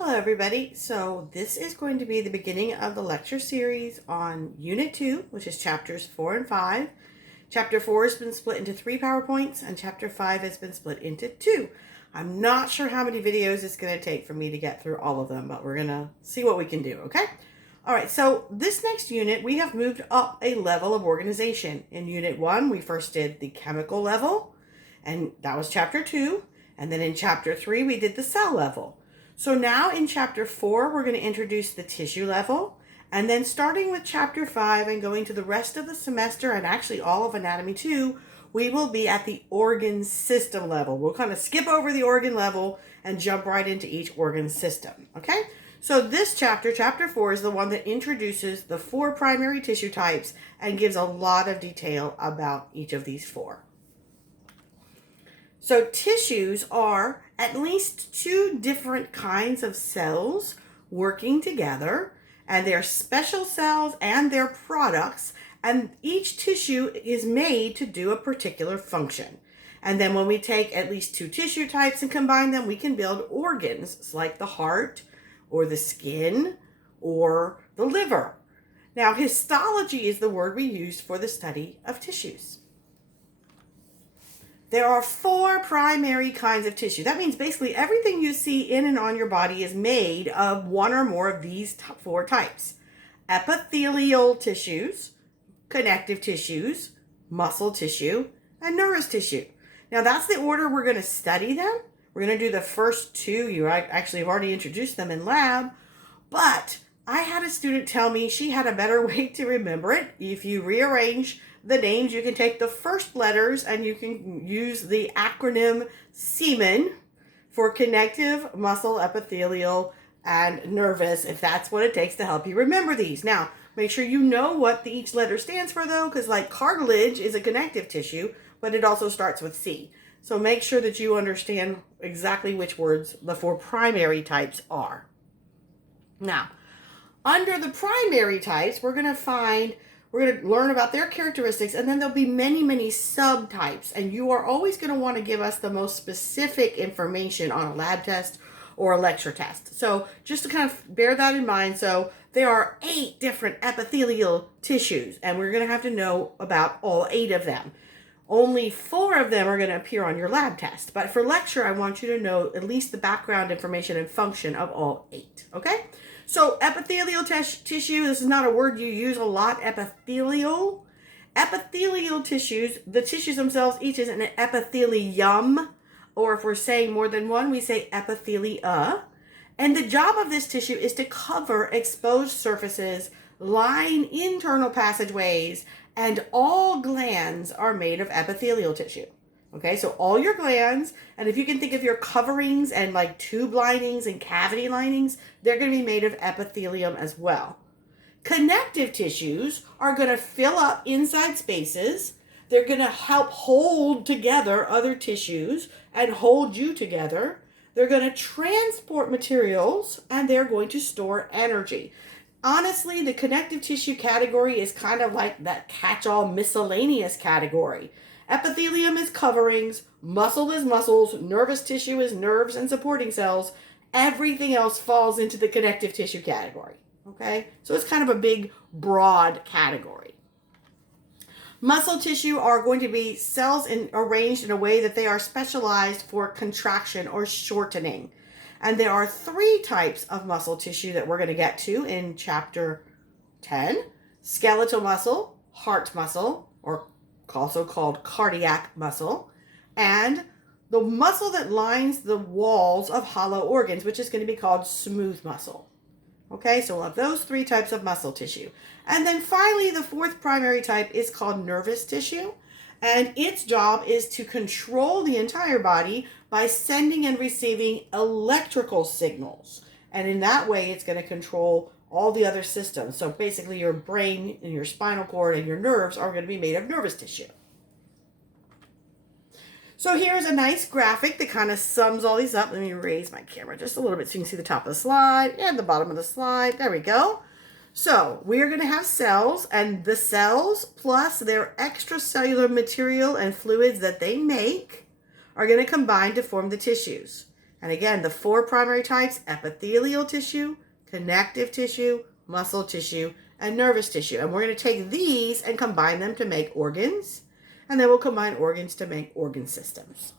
Hello everybody. So this is going to be the beginning of the lecture series on Unit 2, which is chapters 4 and 5. Chapter 4 has been split into 3 PowerPoints and chapter 5 has been split into 2. I'm not sure how many videos it's going to take for me to get through all of them, but we're going to see what we can do, okay? Alright, so this next unit, we have moved up a level of organization. In Unit 1, we first did the chemical level, and that was chapter 2. And then in chapter 3, we did the cell level. So now in chapter 4, we're going to introduce the tissue level. And then starting with chapter 5 and going to the rest of the semester and actually all of anatomy 2, we will be at the organ system level. We'll kind of skip over the organ level and jump right into each organ system. Okay? So this chapter, chapter 4, is the one that introduces the 4 primary tissue types and gives a lot of detail about each of these 4. So tissues are at least 2 different kinds of cells working together, and they're special cells and they're products, and each tissue is made to do a particular function. And then when we take at least 2 tissue types and combine them, we can build organs like the heart or the skin or the liver. Now, histology is the word we use for the study of tissues. There are 4 primary kinds of tissue. That means basically everything you see in and on your body is made of one or more of these 4 types. Epithelial tissues, connective tissues, muscle tissue, and nervous tissue. Now that's the order we're going to study them. We're going to do the first 2. You actually have already introduced them in lab, but I had a student tell me she had a better way to remember it. If you rearrange the names, you can take the first letters and you can use the acronym SEMEN for connective, muscle, epithelial, and nervous, if that's what it takes to help you remember these. Now, make sure you know what each letter stands for though, because like cartilage is a connective tissue, but it also starts with C. So make sure that you understand exactly which words the 4 primary types are. Now, under the primary types, we're going to learn about their characteristics, and then there'll be many, many subtypes, and you are always going to want to give us the most specific information on a lab test or a lecture test. So just to kind of bear that in mind, so there are 8 different epithelial tissues, and we're going to have to know about all 8 of them. Only 4 of them are going to appear on your lab test, but for lecture, I want you to know at least the background information and function of all 8, okay? So epithelial tissue, this is not a word you use a lot, epithelial. Epithelial tissues, the tissues themselves, each is an epithelium, or if we're saying more than one, we say epithelia. And the job of this tissue is to cover exposed surfaces, line internal passageways, and all glands are made of epithelial tissue. Okay, so all your glands, and if you can think of your coverings and like tube linings and cavity linings, they're going to be made of epithelium as well. Connective tissues are going to fill up inside spaces. They're going to help hold together other tissues and hold you together. They're going to transport materials, and they're going to store energy. Honestly, the connective tissue category is kind of like that catch-all miscellaneous category. Epithelium is coverings, muscle is muscles, nervous tissue is nerves and supporting cells. Everything else falls into the connective tissue category, okay? So it's kind of a big, broad category. Muscle tissue are going to be cells arranged in a way that they are specialized for contraction or shortening. And there are 3 types of muscle tissue that we're going to get to in chapter 10. Skeletal muscle, heart muscle, or also called cardiac muscle, and the muscle that lines the walls of hollow organs, which is going to be called smooth muscle. Okay, so we'll have those 3 types of muscle tissue. And then finally, the 4th primary type is called nervous tissue, and its job is to control the entire body by sending and receiving electrical signals. And in that way, it's going to control all the other systems. So basically your brain and your spinal cord and your nerves are going to be made of nervous tissue. So here's a nice graphic that kind of sums all these up. Let me raise my camera just a little bit so you can see the top of the slide and the bottom of the slide. There we go. So we're going to have cells, and the cells plus their extracellular material and fluids that they make are going to combine to form the tissues. And again, the four primary types: epithelial tissue, connective tissue, muscle tissue, and nervous tissue. And we're going to take these and combine them to make organs. And then we'll combine organs to make organ systems.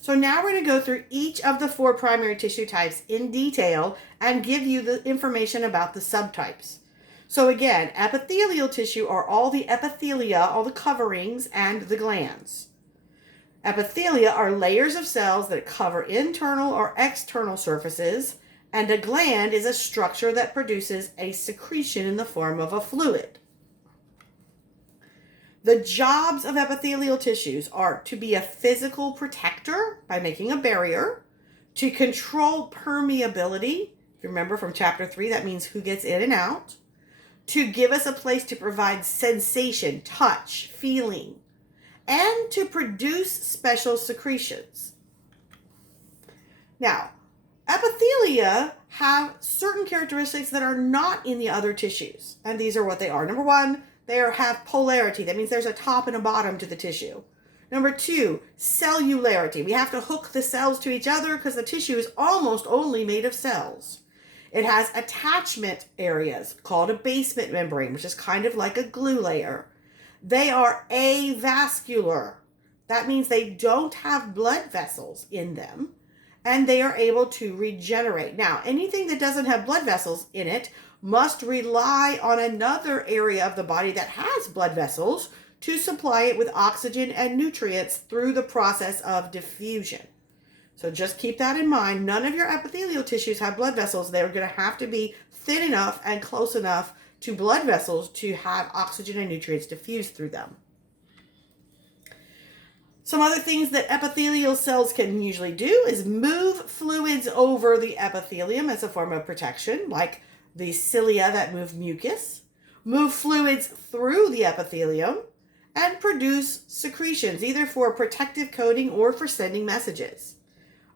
So now we're going to go through each of the four primary tissue types in detail and give you the information about the subtypes. So again, epithelial tissue are all the epithelia, all the coverings, and the glands. Epithelia are layers of cells that cover internal or external surfaces, and a gland is a structure that produces a secretion in the form of a fluid. The jobs of epithelial tissues are to be a physical protector by making a barrier, to control permeability. If you remember from chapter 3, that means who gets in and out. To give us a place to provide sensation, touch, feeling, and to produce special secretions. Now, epithelia have certain characteristics that are not in the other tissues, and these are what they are. Number one, they have polarity. That means there's a top and a bottom to the tissue. Number two, cellularity. We have to hook the cells to each other because the tissue is almost only made of cells. It has attachment areas called a basement membrane, which is kind of like a glue layer. They are avascular. That means they don't have blood vessels in them, and they are able to regenerate. Now, anything that doesn't have blood vessels in it must rely on another area of the body that has blood vessels to supply it with oxygen and nutrients through the process of diffusion. So just keep that in mind. None of your epithelial tissues have blood vessels. They're going to have to be thin enough and close enough to blood vessels to have oxygen and nutrients diffuse through them. Some other things that epithelial cells can usually do is move fluids over the epithelium as a form of protection, like the cilia that move mucus, move fluids through the epithelium, and produce secretions, either for protective coating or for sending messages.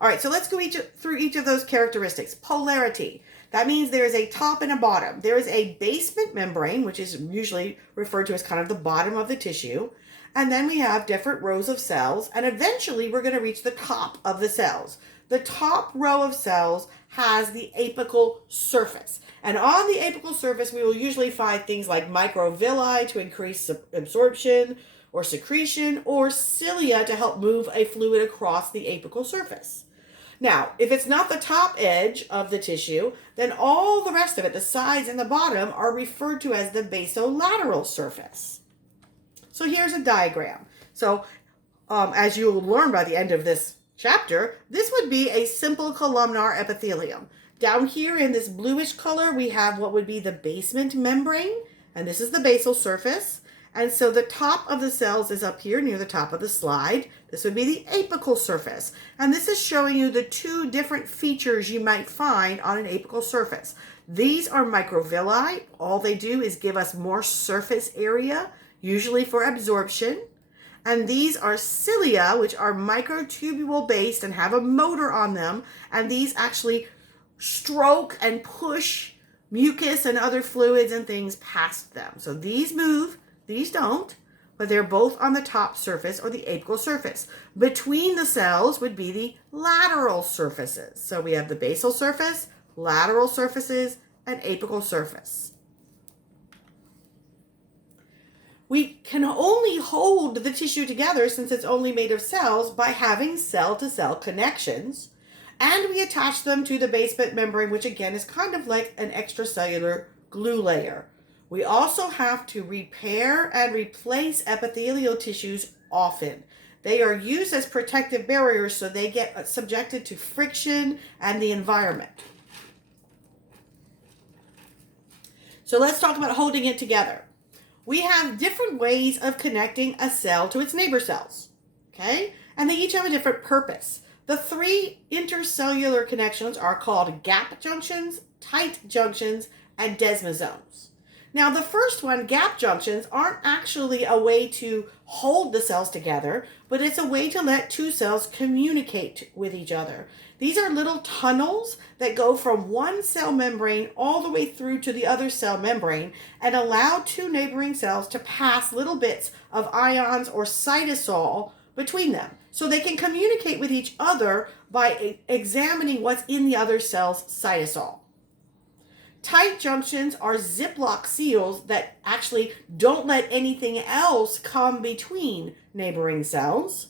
All right, so let's go through each of those characteristics. Polarity. That means there is a top and a bottom. There is a basement membrane, which is usually referred to as kind of the bottom of the tissue. And then we have different rows of cells. And eventually we're going to reach the top of the cells. The top row of cells has the apical surface. And on the apical surface, we will usually find things like microvilli to increase absorption or secretion, or cilia to help move a fluid across the apical surface. Now, if it's not the top edge of the tissue, then all the rest of it, the sides and the bottom, are referred to as the basolateral surface. So here's a diagram. So as you will learn by the end of this chapter, this would be a simple columnar epithelium. Down here in this bluish color, we have what would be the basement membrane, and this is the basal surface. And so the top of the cells is up here near the top of the slide. This would be the apical surface. And this is showing you the two different features you might find on an apical surface. These are microvilli. All they do is give us more surface area, usually for absorption. And these are cilia, which are microtubule based and have a motor on them. And these actually stroke and push mucus and other fluids and things past them. So these move. These don't, but they're both on the top surface or the apical surface. Between the cells would be the lateral surfaces. So we have the basal surface, lateral surfaces, and apical surface. We can only hold the tissue together, since it's only made of cells, by having cell-to-cell connections, and we attach them to the basement membrane, which again is kind of like an extracellular glue layer. We also have to repair and replace epithelial tissues often. They are used as protective barriers, so they get subjected to friction and the environment. So let's talk about holding it together. We have different ways of connecting a cell to its neighbor cells, okay? And they each have a different purpose. The three intercellular connections are called gap junctions, tight junctions, and desmosomes. Now, the first one, gap junctions, aren't actually a way to hold the cells together, but it's a way to let two cells communicate with each other. These are little tunnels that go from one cell membrane all the way through to the other cell membrane and allow two neighboring cells to pass little bits of ions or cytosol between them. So they can communicate with each other by examining what's in the other cell's cytosol. Tight junctions are Ziploc seals that actually don't let anything else come between neighboring cells.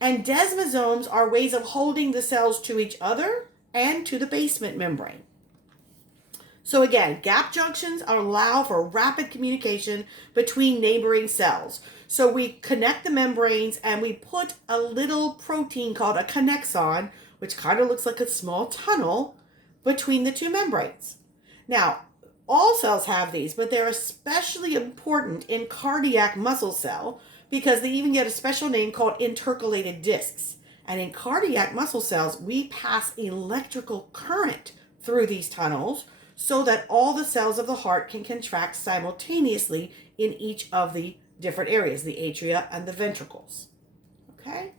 And desmosomes are ways of holding the cells to each other and to the basement membrane. So again, gap junctions allow for rapid communication between neighboring cells. So we connect the membranes and we put a little protein called a connexon, which kind of looks like a small tunnel between the two membranes. Now, all cells have these, but they're especially important in cardiac muscle cell because they even get a special name called intercalated discs. And in cardiac muscle cells, we pass electrical current through these tunnels so that all the cells of the heart can contract simultaneously in each of the different areas, the atria and the ventricles. Okay?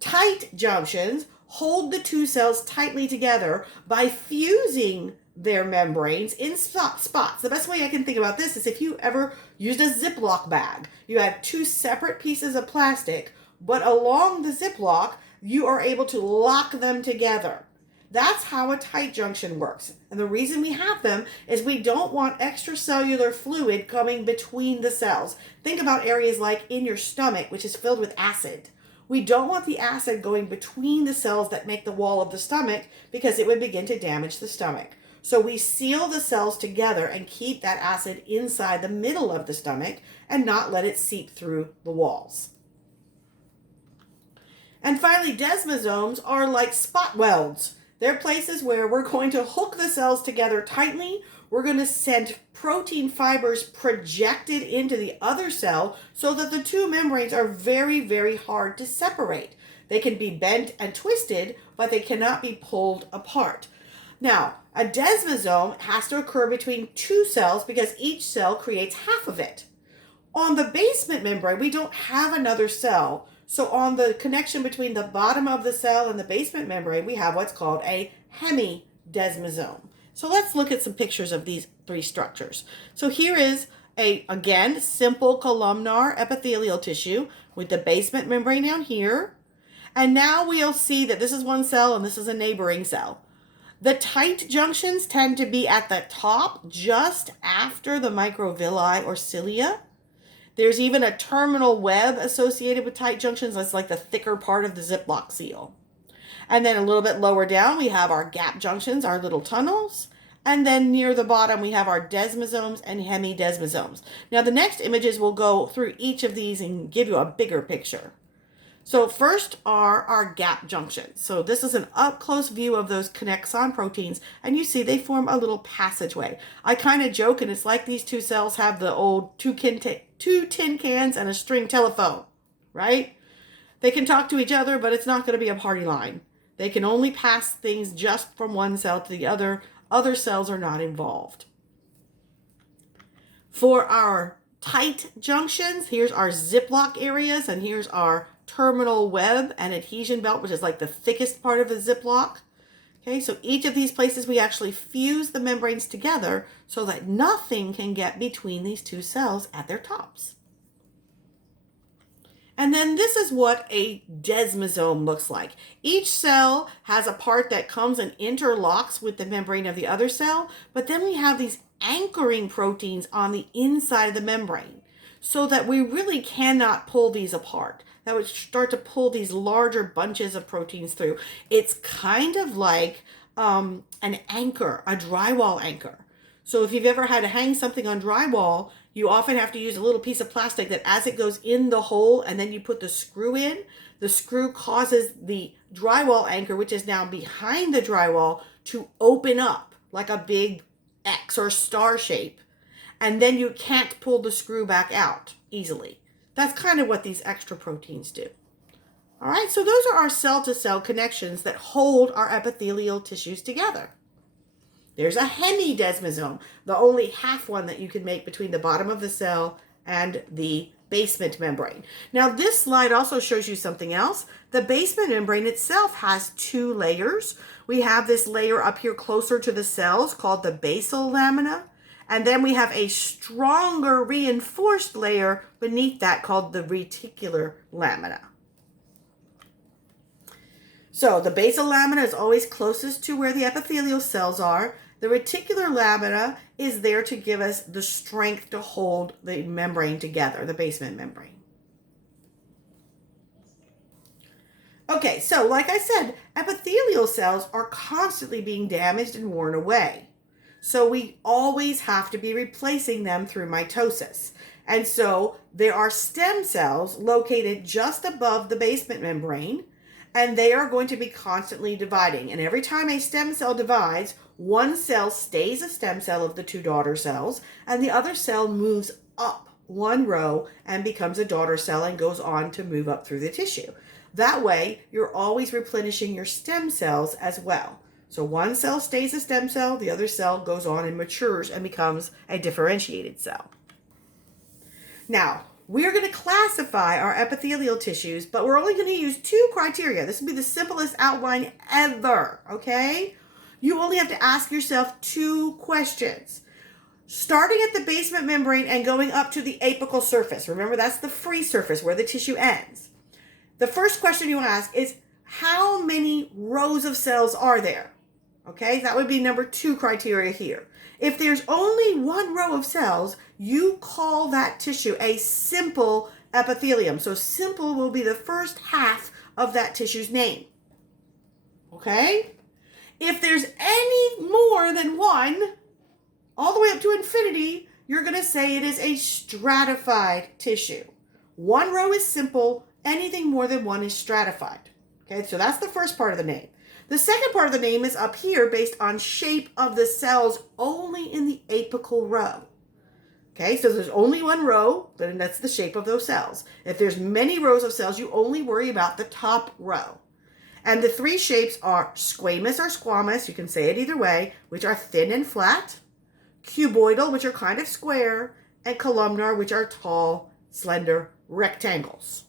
Tight junctions hold the two cells tightly together by fusing their membranes in spots. The best way I can think about this is if you ever used a Ziploc bag. You had two separate pieces of plastic, but along the Ziploc, you are able to lock them together. That's how a tight junction works. And the reason we have them is we don't want extracellular fluid coming between the cells. Think about areas like in your stomach, which is filled with acid. We don't want the acid going between the cells that make the wall of the stomach because it would begin to damage the stomach. So we seal the cells together and keep that acid inside the middle of the stomach and not let it seep through the walls. And finally, desmosomes are like spot welds. They're places where we're going to hook the cells together tightly. We're going to send protein fibers projected into the other cell so that the two membranes are very, very hard to separate. They can be bent and twisted, but they cannot be pulled apart. Now, a desmosome has to occur between two cells because each cell creates half of it. On the basement membrane, we don't have another cell. So on the connection between the bottom of the cell and the basement membrane, we have what's called a hemidesmosome. So let's look at some pictures of these three structures. So here is again, simple columnar epithelial tissue with the basement membrane down here. And now we'll see that this is one cell and this is a neighboring cell. The tight junctions tend to be at the top, just after the microvilli or cilia. There's even a terminal web associated with tight junctions. That's like the thicker part of the Ziploc seal. And then a little bit lower down, we have our gap junctions, our little tunnels. And then near the bottom, we have our desmosomes and hemidesmosomes. Now, the next images will go through each of these and give you a bigger picture. So first are our gap junctions. So this is an up-close view of those connexon proteins, and you see they form a little passageway. I kind of joke, and it's like these two cells have the old two tin cans and a string telephone, right? They can talk to each other, but it's not going to be a party line. They can only pass things just from one cell to the other. Other cells are not involved. For our tight junctions, here's our Ziploc areas, and here's our terminal web and adhesion belt, which is like the thickest part of the Ziploc. Okay, so each of these places we actually fuse the membranes together so that nothing can get between these two cells at their tops. And then this is what a desmosome looks like. Each cell has a part that comes and interlocks with the membrane of the other cell, but then we have these anchoring proteins on the inside of the membrane so that we really cannot pull these apart. That would start to pull these larger bunches of proteins through. It's kind of like an anchor, a drywall anchor. So if you've ever had to hang something on drywall, you often have to use a little piece of plastic that as it goes in the hole and then you put the screw in, the screw causes the drywall anchor, which is now behind the drywall, to open up like a big X or star shape. And then you can't pull the screw back out easily. That's kind of what these extra proteins do. All right, so those are our cell-to-cell connections that hold our epithelial tissues together. There's a hemidesmosome, the only half one that you can make between the bottom of the cell and the basement membrane. Now, this slide also shows you something else. The basement membrane itself has two layers. We have this layer up here closer to the cells called the basal lamina, And then we have a stronger reinforced layer beneath that called the reticular lamina. So the basal lamina is always closest to where the epithelial cells are. The reticular lamina is there to give us the strength to hold the membrane together, the basement membrane. Okay, so like I said, epithelial cells are constantly being damaged and worn away. So we always have to be replacing them through mitosis. And so there are stem cells located just above the basement membrane, and they are going to be constantly dividing. And every time a stem cell divides, one cell stays a stem cell of the two daughter cells, and the other cell moves up one row and becomes a daughter cell and goes on to move up through the tissue. That way, you're always replenishing your stem cells as well. So one cell stays a stem cell, the other cell goes on and matures and becomes a differentiated cell. Now, we're going to classify our epithelial tissues, but we're only going to use two criteria. This will be the simplest outline ever, okay? You only have to ask yourself two questions. Starting at the basement membrane and going up to the apical surface. Remember, that's the free surface where the tissue ends. The first question you ask is, how many rows of cells are there? Okay, that would be number two criteria here. If there's only one row of cells, you call that tissue a simple epithelium. So simple will be the first half of that tissue's name. Okay? If there's any more than one, all the way up to infinity, you're going to say it is a stratified tissue. One row is simple. Anything more than one is stratified. Okay, so that's the first part of the name. The second part of the name is up here based on shape of the cells only in the apical row. Okay, so there's only one row, then that's the shape of those cells. If there's many rows of cells, you only worry about the top row. And the three shapes are squamous or squamous, you can say it either way, which are thin and flat, cuboidal, which are kind of square, and columnar, which are tall, slender rectangles.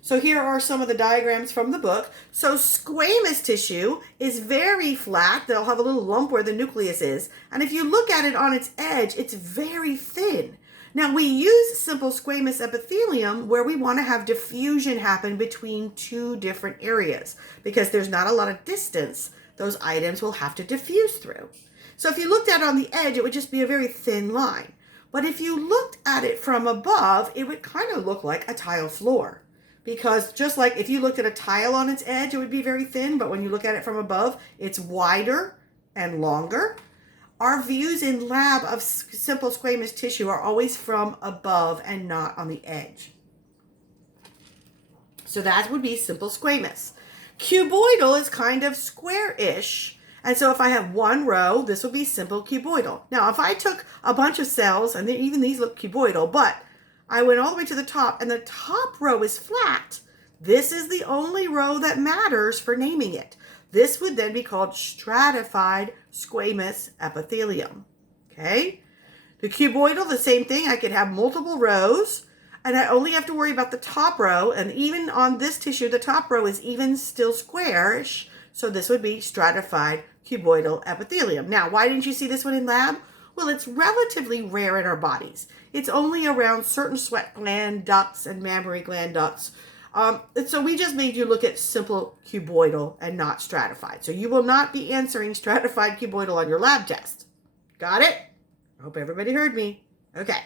So here are some of the diagrams from the book. So squamous tissue is very flat. They'll have a little lump where the nucleus is. And if you look at it on its edge, it's very thin. Now we use simple squamous epithelium where we want to have diffusion happen between two different areas. Because there's not a lot of distance, those items will have to diffuse through. So if you looked at it on the edge, it would just be a very thin line. But if you looked at it from above, it would kind of look like a tile floor. Because just like if you looked at a tile on its edge, it would be very thin, but when you look at it from above, it's wider and longer. Our views in lab of simple squamous tissue are always from above and not on the edge. So that would be simple squamous. Cuboidal is kind of square-ish, and so if I have one row, this will be simple cuboidal. Now, if I took a bunch of cells, and even these look cuboidal, but I went all the way to the top, and the top row is flat. This is the only row that matters for naming it. This would then be called stratified squamous epithelium. Okay? The cuboidal, the same thing. I could have multiple rows, and I only have to worry about the top row. And even on this tissue, the top row is even still squarish. So this would be stratified cuboidal epithelium. Now, why didn't you see this one in lab? Well, it's relatively rare in our bodies. It's only around certain sweat gland ducts and mammary gland ducts. So we just made you look at simple cuboidal and not stratified. So you will not be answering stratified cuboidal on your lab test. Got it? I hope everybody heard me. Okay.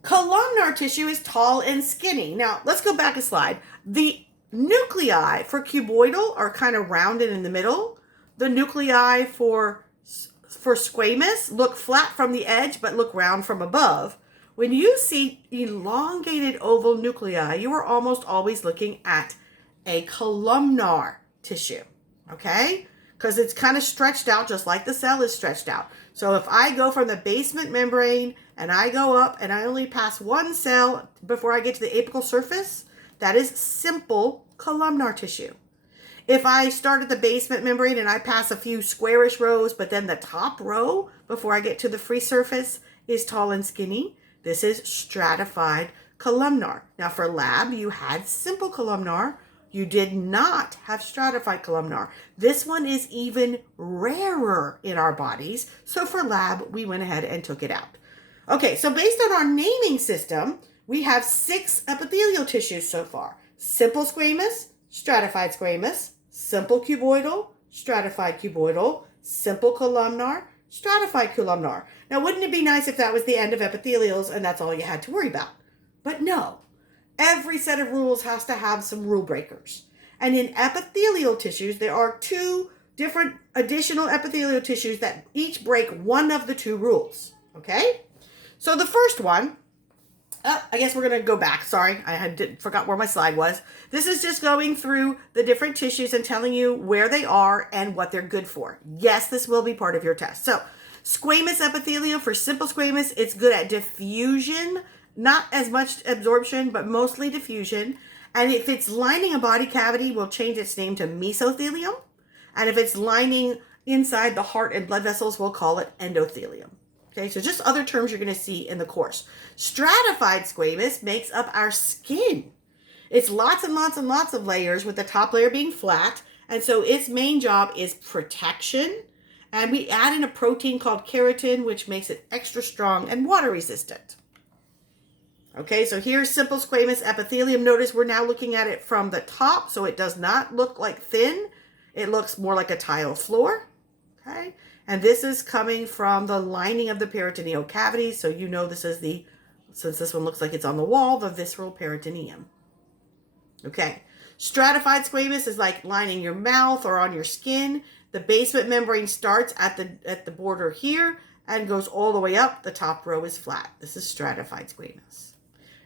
Columnar tissue is tall and skinny. Now, let's go back a slide. The nuclei for cuboidal are kind of rounded in the middle. The nuclei for squamous look flat from the edge but look round from above. When you see elongated oval nuclei, you are almost always looking at a columnar tissue, okay? Because it's kind of stretched out just like the cell is stretched out. So if I go from the basement membrane and I go up and I only pass one cell before I get to the apical surface, that is simple columnar tissue. If I start at the basement membrane and I pass a few squarish rows, but then the top row before I get to the free surface is tall and skinny, this is stratified columnar. Now for lab, you had simple columnar, You did not have stratified columnar. This one is even rarer in our bodies. So for lab, we went ahead and took it out. Okay, so based on our naming system, we have 6 epithelial tissues so far. Simple squamous, stratified squamous, simple cuboidal, stratified cuboidal, simple columnar, stratified columnar. Now, wouldn't it be nice if that was the end of epithelials and that's all you had to worry about? But no. Every set of rules has to have some rule breakers. And in epithelial tissues, there are 2 different additional epithelial tissues that each break one of the 2 rules. Okay? So the first one, I guess we're going to go back. Sorry, I forgot where my slide was. This is just going through the different tissues and telling you where they are and what they're good for. Yes, this will be part of your test. So squamous epithelium, for simple squamous, it's good at diffusion. Not as much absorption, but mostly diffusion. And if it's lining a body cavity, we'll change its name to mesothelium. And if it's lining inside the heart and blood vessels, we'll call it endothelium. Okay, so just other terms you're going to see in the course. Stratified squamous makes up our skin. It's lots and lots and lots of layers, with the top layer being flat. And so its main job is protection. And we add in a protein called keratin, which makes it extra strong and water resistant. Okay, so here's simple squamous epithelium. Notice we're now looking at it from the top, so it does not look like thin. It looks more like a tile floor. Okay, and this is coming from the lining of the peritoneal cavity. So you know this is since this one looks like it's on the wall, the visceral peritoneum. Okay, stratified squamous is like lining your mouth or on your skin. The basement membrane starts at the border here and goes all the way up. The top row is flat. This is stratified squamous.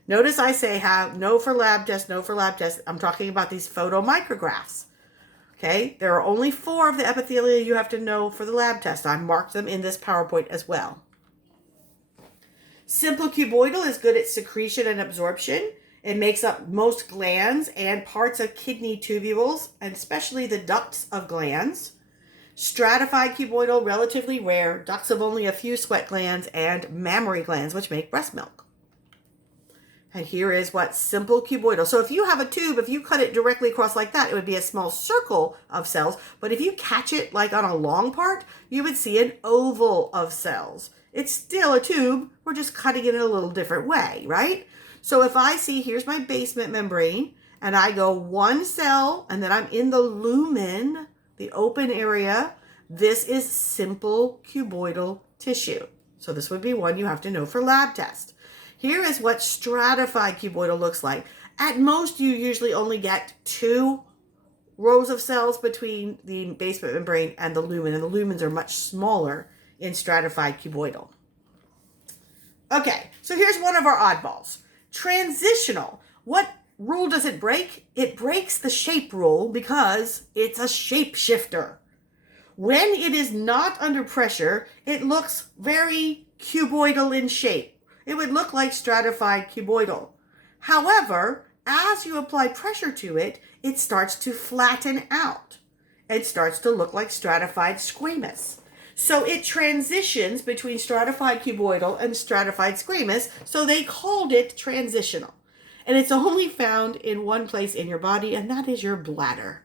Notice I say no for lab test, no for lab test. I'm talking about these photomicrographs. Okay, there are only 4 of the epithelia you have to know for the lab test. I marked them in this PowerPoint as well. Simple cuboidal is good at secretion and absorption. It makes up most glands and parts of kidney tubules, and especially the ducts of glands. Stratified cuboidal, relatively rare. Ducts of only a few sweat glands and mammary glands, which make breast milk. And here is what simple cuboidal. So if you have a tube, if you cut it directly across like that, it would be a small circle of cells. But if you catch it like on a long part, you would see an oval of cells. It's still a tube. We're just cutting it in a little different way, right? So if I see, here's my basement membrane, and I go 1 cell, and then I'm in the lumen, the open area, this is simple cuboidal tissue. So this would be one you have to know for lab test. Here is what stratified cuboidal looks like. At most, you usually only get 2 rows of cells between the basement membrane and the lumen, and the lumens are much smaller in stratified cuboidal. Okay, so here's one of our oddballs. Transitional. What rule does it break? It breaks the shape rule because it's a shapeshifter. When it is not under pressure, it looks very cuboidal in shape. It would look like stratified cuboidal. However, as you apply pressure to it, it starts to flatten out. It starts to look like stratified squamous. So it transitions between stratified cuboidal and stratified squamous, so they called it transitional. And it's only found in one place in your body, and that is your bladder.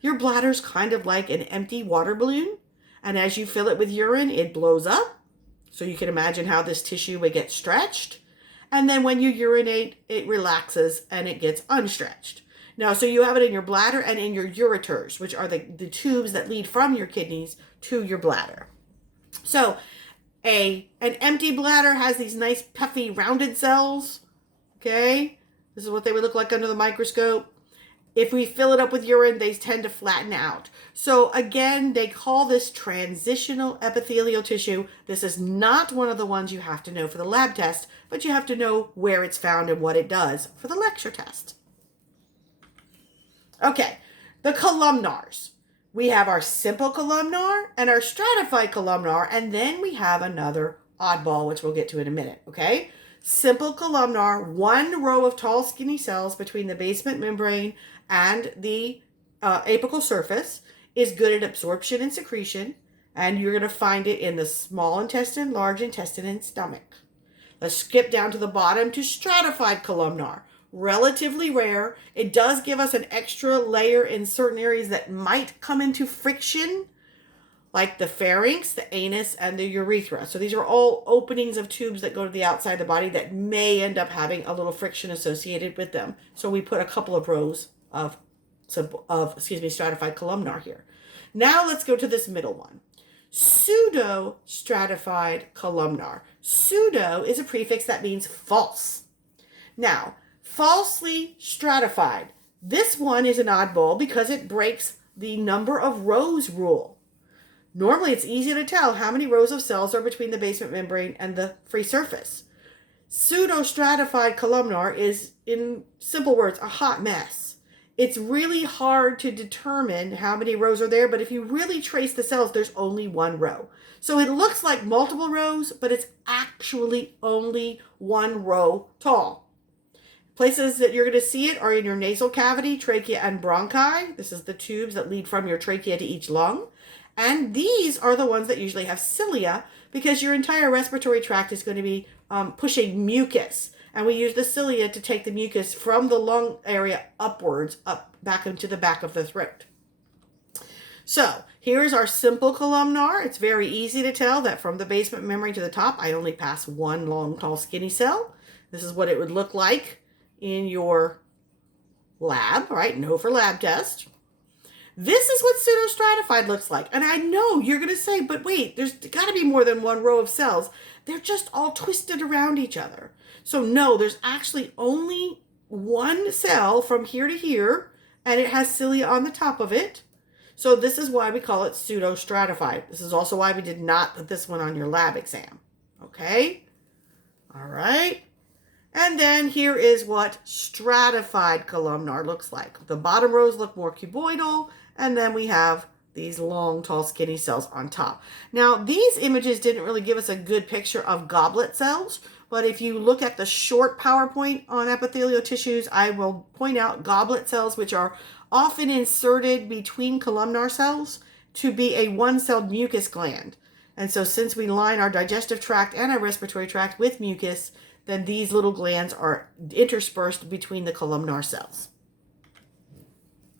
Your bladder's kind of like an empty water balloon, and as you fill it with urine, it blows up. So you can imagine how this tissue would get stretched. And then when you urinate, it relaxes and it gets unstretched. Now, so you have it in your bladder and in your ureters, which are the tubes that lead from your kidneys to your bladder. So an empty bladder has these nice puffy rounded cells. Okay, this is what they would look like under the microscope. If we fill it up with urine, they tend to flatten out. So again, they call this transitional epithelial tissue. This is not one of the ones you have to know for the lab test, but you have to know where it's found and what it does for the lecture test. Okay, the columnars. We have our simple columnar and our stratified columnar, and then we have another oddball, which we'll get to in a minute, okay? Simple columnar, 1 row of tall skinny cells between the basement membrane and the apical surface, is good at absorption and secretion, and you're going to find it in the small intestine, large intestine, and stomach. Let's skip down to the bottom to stratified columnar. relatively rare. It does give us an extra layer in certain areas that might come into friction, like the pharynx, the anus, and the urethra. So these are all openings of tubes that go to the outside of the body that may end up having a little friction associated with them. So we put a couple of rows of stratified columnar here. Now let's go to this middle one. Pseudo-stratified columnar. Pseudo is a prefix that means false. Now, falsely stratified. This one is an oddball because it breaks the number of rows rule. Normally, it's easy to tell how many rows of cells are between the basement membrane and the free surface. Pseudo-stratified columnar is, in simple words, a hot mess. It's really hard to determine how many rows are there, but if you really trace the cells, there's only one row. So it looks like multiple rows, but it's actually only one row tall. Places that you're going to see it are in your nasal cavity, trachea, and bronchi. This is the tubes that lead from your trachea to each lung. And these are the ones that usually have cilia because your entire respiratory tract is going to be pushing mucus. And we use the cilia to take the mucus from the lung area upwards, up back into the back of the throat. So here's our simple columnar. It's very easy to tell that from the basement membrane to the top, I only pass one long, tall, skinny cell. This is what it would look like in your lab, right? No for lab test. This is what pseudostratified looks like. And I know you're going to say, but wait, there's got to be more than one row of cells. They're just all twisted around each other. So no, there's actually only one cell from here to here, and it has cilia on the top of it. So this is why we call it pseudostratified. This is also why we did not put this one on your lab exam. Okay? All right. And then here is what stratified columnar looks like. The bottom rows look more cuboidal, and then we have these long, tall, skinny cells on top. Now, these images didn't really give us a good picture of goblet cells, but if you look at the short PowerPoint on epithelial tissues, I will point out goblet cells, which are often inserted between columnar cells to be a one-celled mucus gland. And so since we line our digestive tract and our respiratory tract with mucus, then these little glands are interspersed between the columnar cells.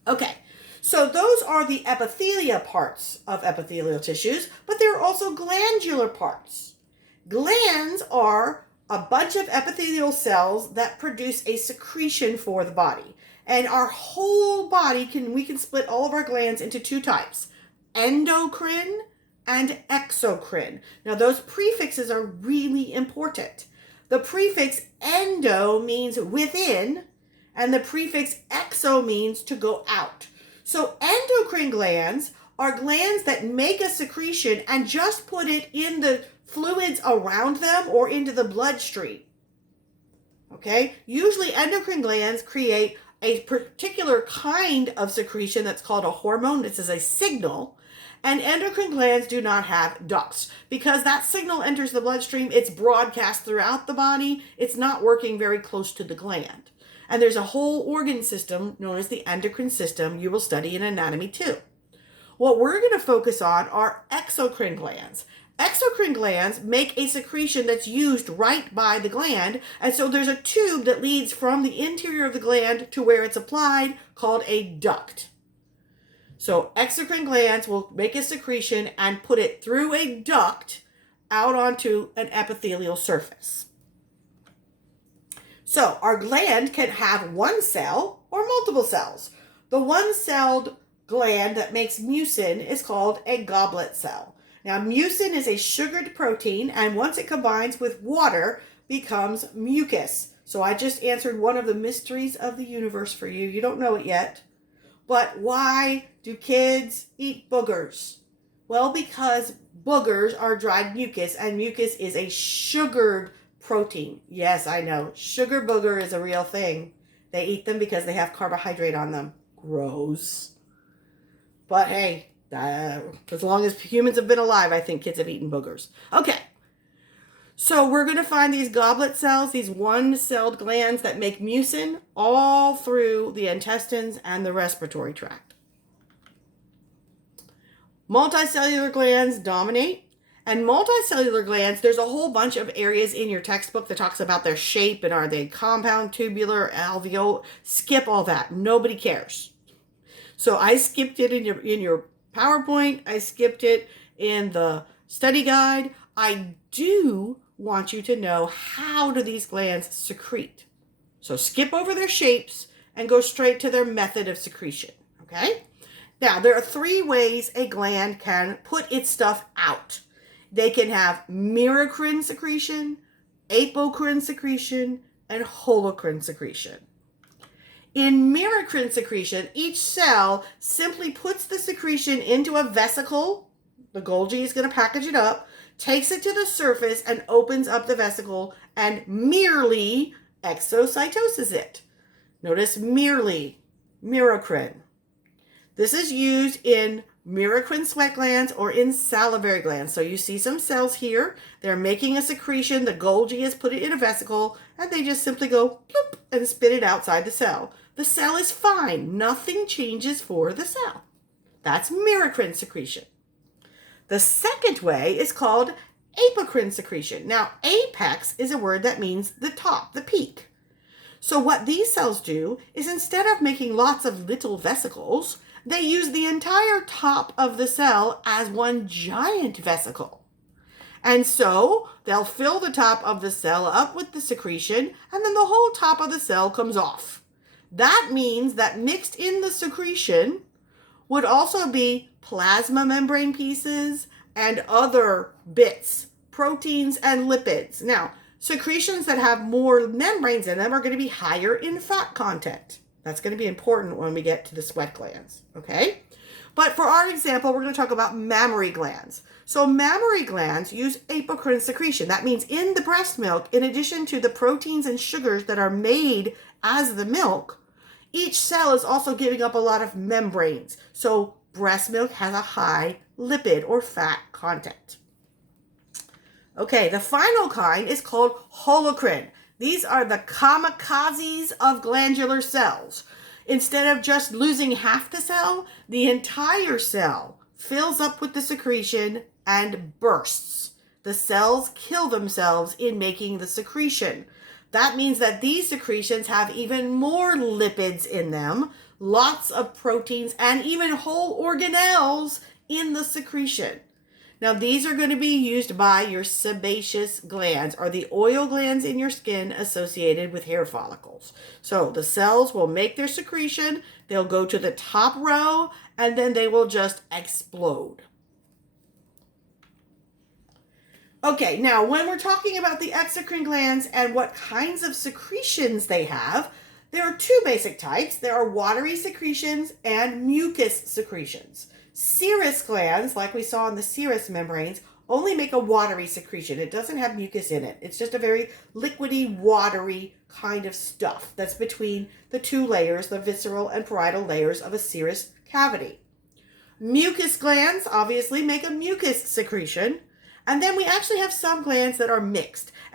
Okay, so those are the epithelia parts of epithelial tissues, but there are also glandular parts. Glands are a bunch of epithelial cells that produce a secretion for the body. And our whole body, we can split all of our glands into two types, endocrine and exocrine. Now those prefixes are really important. The prefix endo means within, and the prefix exo means to go out. So endocrine glands are glands that make a secretion and just put it in the fluids around them or into the bloodstream. Okay? Usually endocrine glands create a particular kind of secretion that's called a hormone. This is a signal. And endocrine glands do not have ducts. Because that signal enters the bloodstream, it's broadcast throughout the body. It's not working very close to the gland. And there's a whole organ system known as the endocrine system you will study in anatomy too. What we're going to focus on are exocrine glands. Exocrine glands make a secretion that's used right by the gland, and so there's a tube that leads from the interior of the gland to where it's applied called a duct. So exocrine glands will make a secretion and put it through a duct out onto an epithelial surface. So our gland can have one cell or multiple cells. The one-celled gland that makes mucin is called a goblet cell. Now, mucin is a sugared protein, and once it combines with water, becomes mucus. So I just answered one of the mysteries of the universe for you. You don't know it yet. But why do kids eat boogers? Well, because boogers are dried mucus, and mucus is a sugared protein. Yes, I know. Sugar booger is a real thing. They eat them because they have carbohydrate on them. Gross. But hey, as long as humans have been alive, I think kids have eaten boogers. Okay. So we're going to find these goblet cells, these one-celled glands that make mucin all through the intestines and the respiratory tract. Multicellular glands dominate, And multicellular glands, there's a whole bunch of areas in your textbook that talks about their shape and are they compound, tubular, alveolar. Skip all that. Nobody cares. So I skipped it in your PowerPoint. I skipped it in the study guide. I do want you to know, how do these glands secrete? So skip over their shapes and go straight to their method of secretion, okay? Now, there are 3 ways a gland can put its stuff out. They can have merocrine secretion, apocrine secretion, and holocrine secretion. In merocrine secretion, each cell simply puts the secretion into a vesicle. The Golgi is going to package it up, takes it to the surface, and opens up the vesicle and merely exocytoses it. Notice merely, merocrine. This is used in merocrine sweat glands or in salivary glands. So you see some cells here. They're making a secretion. The Golgi has put it in a vesicle, and they just simply go bloop and spit it outside the cell. The cell is fine. Nothing changes for the cell. That's merocrine secretion. The second way is called apocrine secretion. Now, apex is a word that means the top, the peak. So what these cells do is, instead of making lots of little vesicles, they use the entire top of the cell as one giant vesicle. And so they'll fill the top of the cell up with the secretion, and then the whole top of the cell comes off. That means that mixed in the secretion would also be plasma membrane pieces and other bits, proteins and lipids. Now, secretions that have more membranes in them are going to be higher in fat content. That's going to be important when we get to the sweat glands, okay? But for our example, we're going to talk about mammary glands. So mammary glands use apocrine secretion. That means in the breast milk, in addition to the proteins and sugars that are made as the milk, each cell is also giving up a lot of membranes. So breast milk has a high lipid or fat content. Okay, the final kind is called holocrine. These are the kamikazes of glandular cells. Instead of just losing half the cell, the entire cell fills up with the secretion and bursts. The cells kill themselves in making the secretion. That means that these secretions have even more lipids in them, lots of proteins, and even whole organelles in the secretion. Now, these are going to be used by your sebaceous glands, or the oil glands in your skin associated with hair follicles. So the cells will make their secretion, they'll go to the top row, and then they will just explode. Okay, now when we're talking about the exocrine glands and what kinds of secretions they have, there are 2 basic types. There are watery secretions and mucus secretions. Serous glands, like we saw in the serous membranes, only make a watery secretion. It doesn't have mucus in it. It's just a very liquidy, watery kind of stuff that's between the 2 layers, the visceral and parietal layers of a serous cavity. Mucus glands obviously make a mucus secretion. And then we actually have some glands that are mixed.